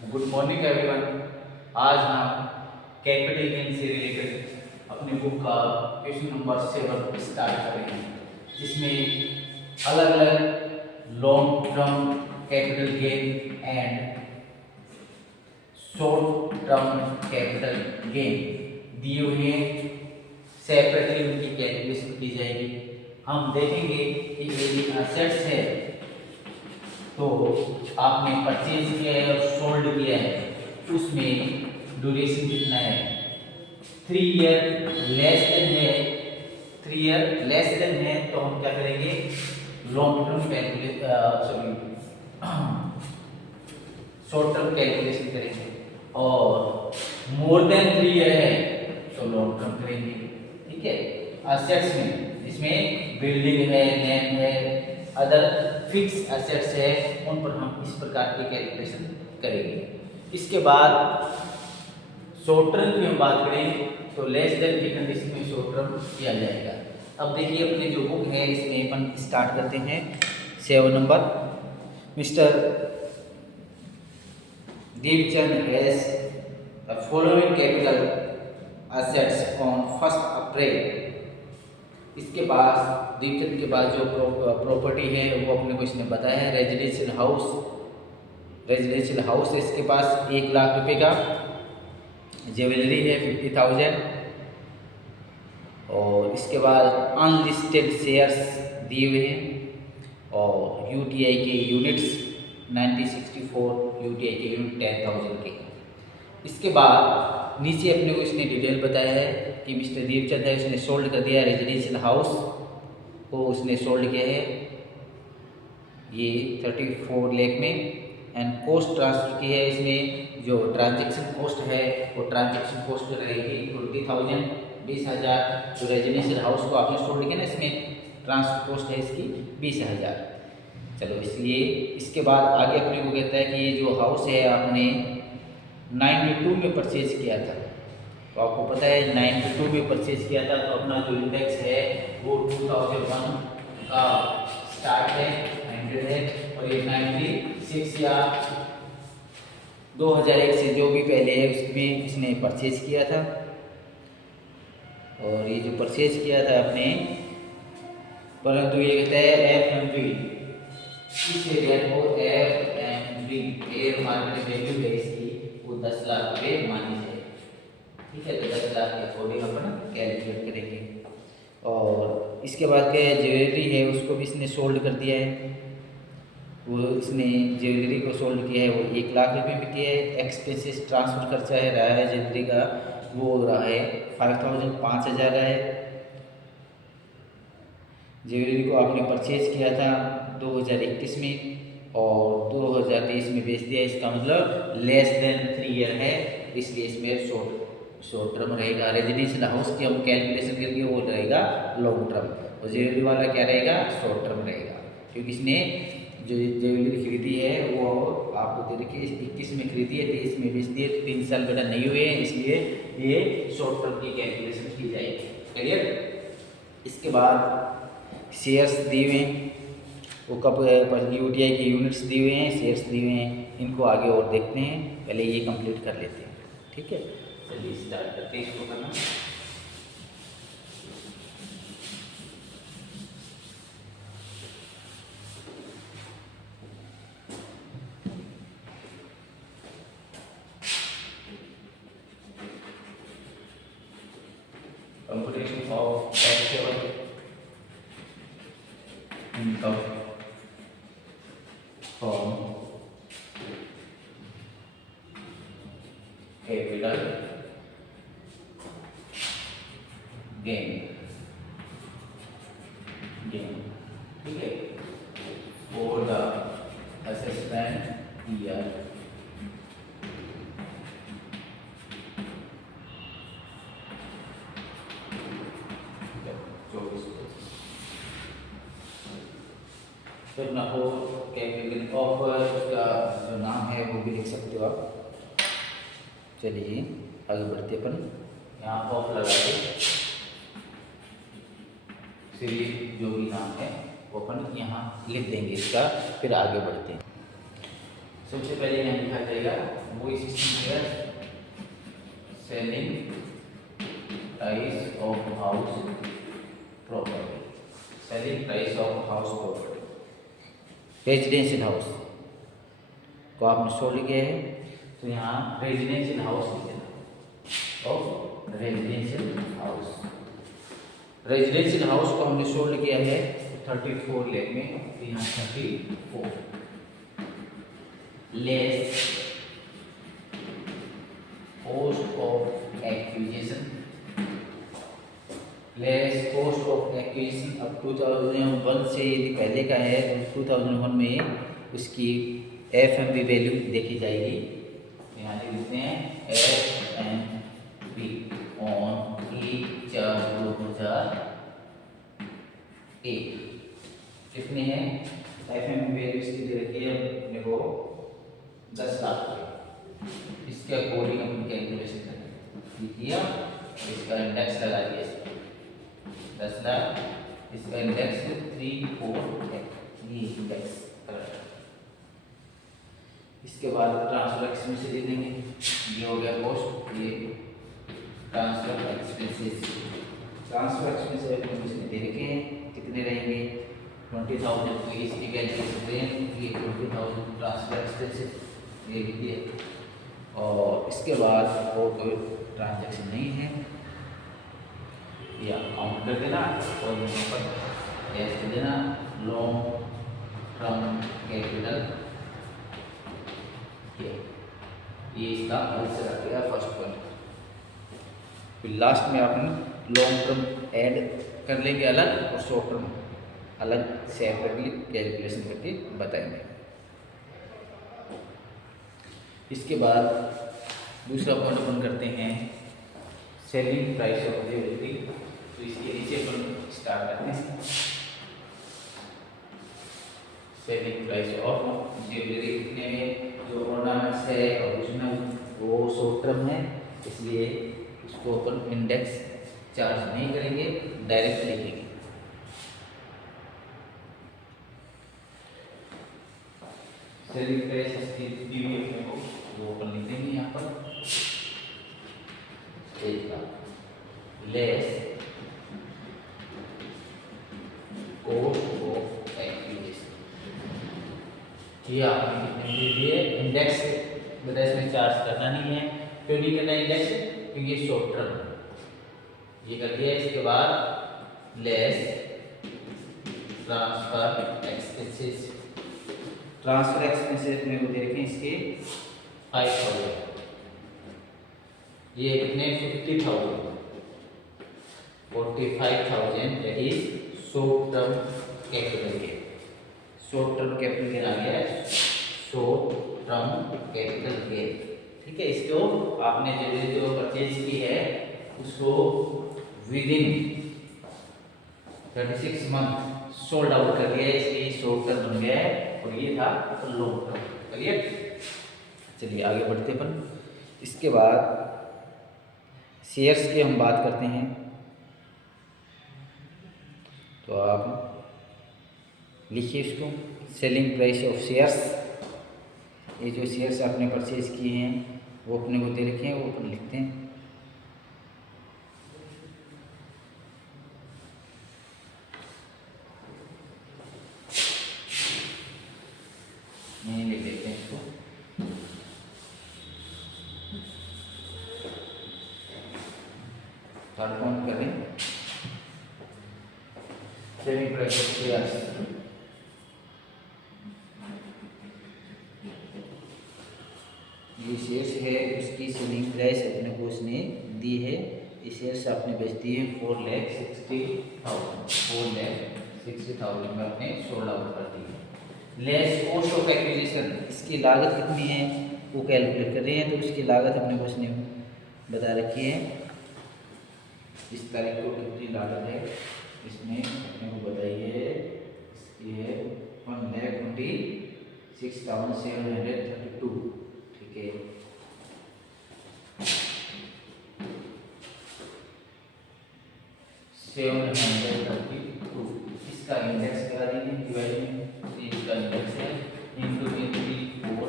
Good morning everyone. आज हम capital gain से रिलेटेड अपने बुक का क्वेश्चन नंबर 7 स्टार्ट कर रहे हैं, जिसमें अलग अलग long term capital gain and short term capital gain दिए हुए हैं। सेपरेटली उनकी कैलकुलेशन की जाएगी। हम देखेंगे कि यदि असेट्स है तो आपने परचेज किया है और सोल्ड किया है, उसमें ड्यूरेशन कितना है? 3 ईयर लेस देन है। 3 ईयर लेस देन है तो हम क्या करेंगे? Long term short term calculation करेंगे। और मोर देन 3 ईयर है तो लॉन्ग टर्म करेंगे। ठीक है। असेट्स में इसमें बिल्डिंग है, लैंड है, अदर फिक्स एसेट्स है, उन पर हम इस प्रकार की कैलकुलेशन करेंगे। इसके बाद शॉर्ट टर्म की हम बात करें तो लेस देन की कंडीशन में शॉर्ट टर्म किया जाएगा। अब देखिए अपनी जो बुक है इसमें अपन स्टार्ट करते हैं 7 number. Mister Deepchand has the following capital assets on 1 अप्रैल। इसके बाद दीपचंद के बाद जो प्रॉपर्टी है वो अपने को इसने बताया है। रेजिडेंशियल हाउस है इसके पास 1 लाख रुपए का। ज्वेलरी है 50,000। और इसके बाद अनलिस्टेड शेयर्स दिए हुए हैं और यूटीआई के यूनिट्स 1964 यूटीआई के यूनिट 10,000 के। इसके बाद नीचे अपने को इसने डिटेल बताया है कि मिस्टर दीपचंद है उसने सोल्ड कर दिया रेजिडेंशियल हाउस को, उसने सोल्ड किया है ये 34 लाख में। एंड कॉस्ट ट्रांसफर की है इसमें, जो ट्रांजेक्शन कॉस्ट है वो ट्रांजेक्शन कॉस्ट रहेगी 20,000 20,000। जो रेजिडेंशियल हाउस को आपने सोल्ड किया ना, इसमें ट्रांसफर कॉस्ट है इसकी 20,000। चलो इसलिए इसके बाद आगे अपने को कहता है कि ये जो हाउस है आपने 92 में परचेज किया था। तो आपको पता है 92 में परचेज किया था तो अपना जो इंडेक्स है वो 2001 का स्टार्ट है, 100 है, और ये 96 या 2001 से जो भी पहले है उसमें इसने परचेज किया था। और ये जो परचेज किया था आपने, परंतु ये कहता है FMV, इस एरिया को FMV फेयर मार्केट वैल्यू है इसकी वो 10 लाख रुपये मानी है। ठीक है, तो 10 लाख के अकॉर्डिंग अपन कैलकुलेट करेंगे। और इसके बाद क्या है, ज्वेलरी है उसको भी इसने सोल्ड कर दिया है। वो इसने ज्वेलरी को सोल्ड किया है वो 1 लाख रुपये में किया है। एक्सपेंसेस ट्रांसफर खर्चा है रहा है ज्वेलरी का, वो रहा है 5,000 5,000 रहा है। ज्वेलरी को आपने परचेज किया था 2021 में और 2023 में बेच दिया, इसका मतलब लेस देन 3 ईयर है, इसलिए इसमें शॉर्ट टर्म रहेगा। रेजिडेंशियल हाउस की हम कैलकुलेशन करके वो रहेगा लॉन्ग टर्म, और ज्वेलरी वाला क्या रहेगा? शॉर्ट टर्म रहेगा। क्योंकि इसने जो ज्वेलरी खरीदी है वो आपको दे रखी है 21 में खरीदी है, 23 में बेच दी है, तो 3 साल बेटा नहीं हुए हैं, इसलिए ये शॉर्ट टर्म की कैलकुलेशन की जाएगी। क्लियर? इसके बाद शेयर्स दिए हुए हैं, वो कब यूटीआई के यूनिट्स दिए हुए हैं, शेयर्स दिए हुए हैं, इनको आगे और देखते हैं, पहले ये कंप्लीट कर लेते हैं। ठीक है, चलिए स्टार्ट करते हैं इसको करना। Computation of taxable income from capital gain. ठीक है, फॉर द असेसमेंट ईयर फिर ना हो कैपिटल ऑफ, उसका जो नाम है वो भी लिख सकते हो आप। चलिए आगे बढ़ते अपन, यहाँ ऑफ लगा के सीरीज जो भी नाम है वो अपन यहाँ लिख देंगे इसका, फिर आगे बढ़ते हैं। सबसे पहले यहाँ लिखा जाएगा वो system selling price of house property, selling price of house property, residential house को आपने सोल्ड किया है तो यहाँ रेजिडेंशियल हाउस लिख देना of residential house. Residential house को हमने सोल्ड किया है 34 लाख में, तो यहाँ 34 less cost of acquisition, less cost of acquisition. अब 2001 से यदि पहले का है तो 2001 में उसकी FMV वैल्यू देखी जाएगी। यहाँ लिख देते हैं FMV ऑन 1/4/2001 कितने हैं FMV वैल्यू इसकी दे रखी है अपने को 10 लाख रुपये। इसके अकॉर्डिंग अपन कैलकुलेशन करें किया, इसका इंडेक्स लगा दिया 10 लाख, इसका इंडेक्स 3, 4 है, ये इंडेक्स। इसके बाद ट्रांसफर एक्सपेंसेस दे देंगे, ये हो गया कॉस्ट, ये ट्रांसफर एक्सपेंसेस। ट्रांसफर एक्सपेंसेस इसमें दे रखे हैं कितने रहेंगे 20,000, तो इसकी कैलकुलेशन करें ये 20,000 ट्रांसफर एक्सपेंसेस ये भी दिए। और इसके बाद और कोई ट्रांजैक्शन नहीं है, या काउंट कर देना और यहाँ पर ऐड कर देना लॉन्ग टर्म कैपिटल, ये इसका आंसर आ गया फर्स्ट पॉइंट। फिर लास्ट में अपन लॉन्ग टर्म ऐड कर लेंगे अलग और शॉर्ट टर्म अलग सेपरेटली कैलकुलेशन करके बताएंगे। इसके बाद दूसरा पॉइंट अपन करते हैं सेलिंग प्राइस ऑफ ज्वेलरी। तो इसके नीचे अपन स्टार्ट करते हैं सेलिंग प्राइस ऑफ ज्वेलरी। इतने में जो ऑर्नामेंट्स है और उसमें वो शॉर्ट टर्म है, इसलिए उसको अपन इंडेक्स चार्ज नहीं करेंगे, डायरेक्ट लिखेंगे। सेलिंग प्राइस इसकी दी हुई है वो अपन लिख देंगे यहाँ पर 1 lakh less cost of acquisition. ये आपने कितने दे दिए, इंडेक्स बता इसमें चार्ज करना नहीं है, क्यों नहीं करना इंडेक्स, क्योंकि ये शॉर्ट टर्म ये कर दिया। इसके बाद less transfer expenses, transfer expenses में वो दे रखे इसके 5,000, ये कितने 50,000 45,000 that is short term capital gain. Short term capital gain आ गया है, शॉर्ट टर्म कैपिटल गेन, ठीक है। इसको आपने जो परचेज की है उसको with in 36 month sold out कर दिया है, इसलिए शॉर्ट टर्म बन गया है और ये था लॉन्ग टर्म। करिए चलिए आगे बढ़ते अपन। इसके बाद शेयर्स की हम बात करते हैं, तो आप लिखिए इसको सेलिंग प्राइस ऑफ शेयर्स। ये जो शेयर्स आपने परचेज किए हैं वो अपने को दे रखे हैं, वो अपन लिखते हैं लिख देते हैं इसको। थर्ड पॉइंट करें सेलिंग प्राइस ऑफ शेयर्स। ये शेयर्स है उसकी सेलिंग प्राइस अपने को उसने दी है, ये शेयर्स आपने बेच दिए 4,60,000, 4,60,000 में आपने सोल्ड आउट कर दी है। लेस कॉस्ट ऑफ एक्विजिशन, इसकी लागत कितनी है वो कैलकुलेट कर रहे हैं, तो उसकी लागत अपने को उसने बता रखी है, इस तारीख को कितनी लागत है इसमें अपने को बताई है, इसकी है 1,26,732, ठीक है। इसका इंडेक्स करा देंगे डिवाइड में, इसका इंडेक्स है इंटू 4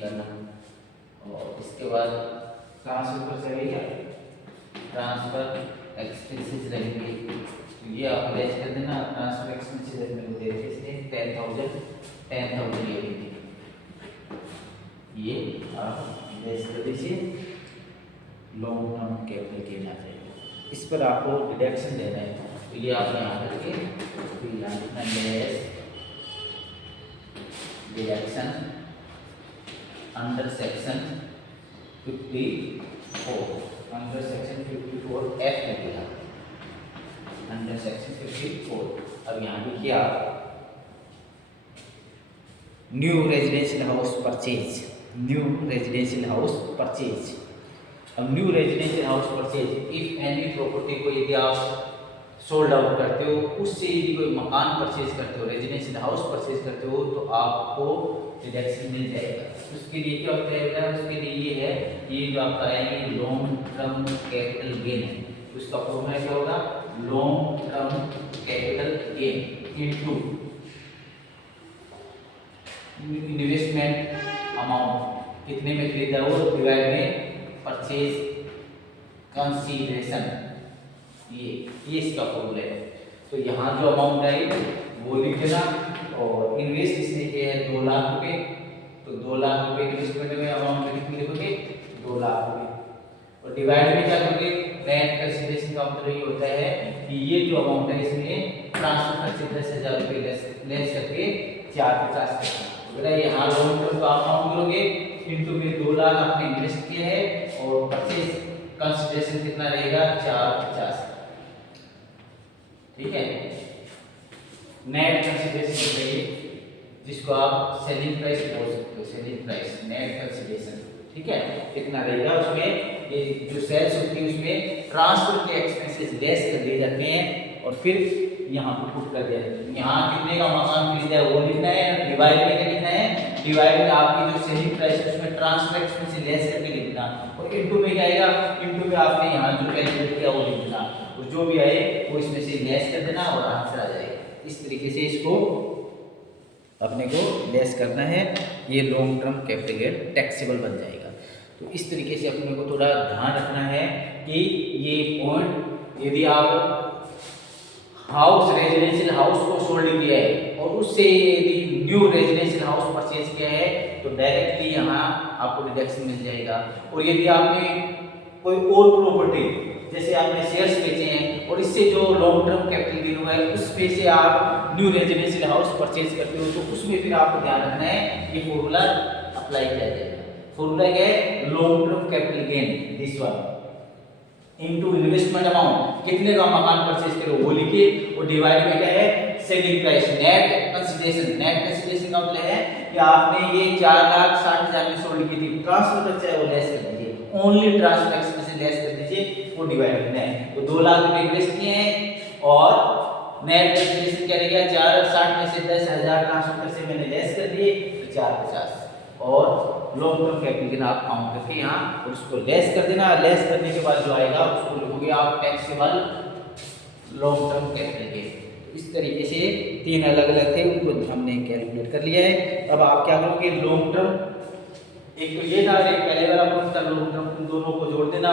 करना। और इसके बाद ट्रांसफर पर चलेगा, ट्रांसफर एक्सपेंसेस रहेंगे, तो ये आप लेस कर देना। ट्रांसफर एक्सपेंसेस अपने को दे रखे इसलिए 10,000 ये भी ये आप लेस कर दीजिए। लॉन्ग टर्म कैपिटल गेन आ जाएगा, इस पर आपको डिडक्शन देना है, तो ये आप यहाँ करके फिर यहाँ लिखना less deduction under section 54, under section 54 F लगेगा, अंडर सेक्शन 54। अब यहाँ देखिए आप new residential house purchase, new residential house purchase. अब new residential house purchase, if any property को यदि आप सोल्ड आउट करते हो, उससे यदि कोई मकान परचेज करते हो, रेजिडेंशियल हाउस परचेज करते हो, तो आपको डिडक्शन मिल जाएगा। उसके लिए क्या होता है, उसके लिए ये है, ये जो आपका है ये लॉन्ग टर्म कैपिटल गेन है, उसका फॉर्मूला क्या होगा, long term capital gain into investment amount, कितने में खरीदा वो, डिवाइड में परचेज कंसीडरेशन, ये इसका फॉर्मूला है। तो यहाँ जो अमाउंट आई वो लिख देना, और इन्वेस्ट इसने किया है 2 लाख रुपए, तो 2 लाख रुपए इन्वेस्टमेंट में अमाउंट कितनी लिखोगे, 2 लाख रुपए, और डिवाइड में क्या करोगे, नेट कंसीडरेशन का मतलब ये होता है कि ये जो अमाउंट है इसमें ट्रांसफर खर्चे 10,000 रुपये लेस करके 450 करना। अगर यहाँ लॉन्ग टर्म का अमाउंट करोगे इनटू में 2 लाख आपने इन्वेस्ट किया है, और परचेज कंसीडरेशन कितना रहेगा, 450, ठीक है। नेट कंसीडरेशन चाहिए, जिसको आप सेलिंग प्राइस बोल सकते हो, सेलिंग प्राइस नेट कंसीडरेशन, ठीक है, कितना रहेगा उसमें, ये जो सेल्स होती है उसमें ट्रांसफर के एक्सपेंसेस लेस कर दिए जाते हैं, और फिर यहाँ पे पुट कर दिया जाता है। यहाँ कितने का मकान खरीदा है वो लिखना है, डिवाइड में क्या लिखना है, डिवाइड में आपकी जो सेलिंग प्राइस है उसमें ट्रांसफर एक्सपेंसेस लेस करके लिखना, और इनटू में क्या आएगा, इनटू में आपने यहाँ जो कैलकुलेट किया वो लिखना, और जो भी आए वो इसमें से लेस कर देना और आंसर आ जाएगा। इस तरीके से इसको अपने को लेस करना है, ये long term capital gain taxable बन जाएगा। तो इस तरीके से अपने को थोड़ा ध्यान रखना है कि ये पॉइंट, यदि आप हाउस रेजिडेंशियल हाउस को सोल्ड किया है और उससे यदि न्यू रेजिडेंशियल हाउस परचेज किया है, तो डायरेक्टली यहाँ आपको डिडक्शन मिल जाएगा। और यदि आपने कोई और प्रॉपर्टी, जैसे आपने शेयर्स बेचे हैं और इससे जो लॉन्ग टर्म कैपिटल गेन हुआ है उस पे से आप न्यू रेजिडेंशियल हाउस परचेज करते हो, तो उसमें फिर आपको ध्यान रखना है ये फॉर्मूला अप्लाई किया जाएगा। फॉर्मूला क्या है, long term capital gain this one into investment amount, कितने का मकान परचेज करो वो लिखिए, और डिवाइड में क्या है, selling price net consideration. Net consideration का मतलब है कि आपने ये 4,60,000 में सोल्ड की थी, ट्रांसफर खर्चा है वो लेस कर दीजिए, ओनली ट्रांसफर एक्सपेंस से लेस कर दीजिए, वो डिवाइड करना है। तो 2 लाख रुपए इन्वेस्ट किए हैं और नेट कंसीडरेशन क्या रहेगा, 4,60 में से 10,000 ट्रांसफर खर्चे मैंने लेस कर दिए, तो 450, और लॉन्ग टर्म कैपिटल गेन आप काउंट करके यहाँ और उसको लेस कर देना। लेस करने के बाद जो आएगा उसको लिखोगे आप taxable long term capital gain. तो इस तरीके से 3 अलग अलग थे, उनको हमने कैलकुलेट कर लिया है। अब आप क्या करोगे, लॉन्ग टर्म, एक तो ये था, एक पहले वाला पॉइंट था लॉन्ग टर्म, उन दोनों को जोड़ देना,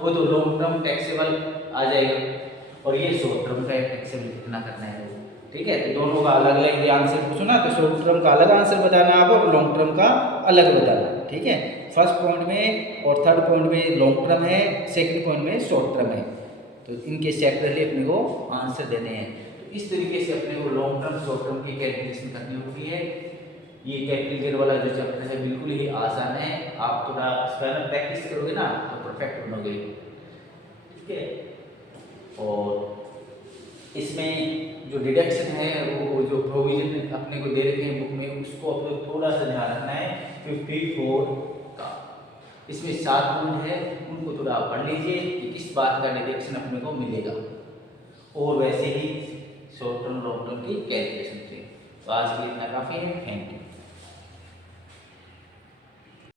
वो तो लॉन्ग टर्म टैक्सेबल आ जाएगा, और ये शॉर्ट टर्म का टैक्सेबल कितना करना है, ठीक है। तो दोनों का अलग अलग आंसर पूछो ना, तो शॉर्ट टर्म का अलग आंसर बताना आप, और लॉन्ग टर्म का अलग बताना, ठीक है। फर्स्ट पॉइंट में और थर्ड पॉइंट में लॉन्ग टर्म है, सेकंड पॉइंट में शॉर्ट टर्म है, तो इनके सेपरेटली अपने को आंसर देने हैं। तो इस तरीके से अपने को लॉन्ग टर्म शॉर्ट टर्म की कैलकुलेशन करनी होती है। ये कैपिटल गेन वाला जो चैप्टर है बिल्कुल ही आसान है, आप थोड़ा इस पर प्रैक्टिस करोगे ना तो परफेक्ट बनोगे, ठीक है। और इसमें जो डिडक्शन है वो जो प्रोविजन अपने को दे रखे हैं बुक में, उसको अपने थोड़ा सा ध्यान रखना है। 54 का इसमें 7 पॉइंट है, उनको थोड़ा आप पढ़ लीजिए कि किस बात का डिडक्शन अपने को मिलेगा, और वैसे ही शॉर्ट टर्म लॉन्ग टर्म की कैलकुलेशन थे। तो आज के लिए इतना काफ़ी है, थैंक यू।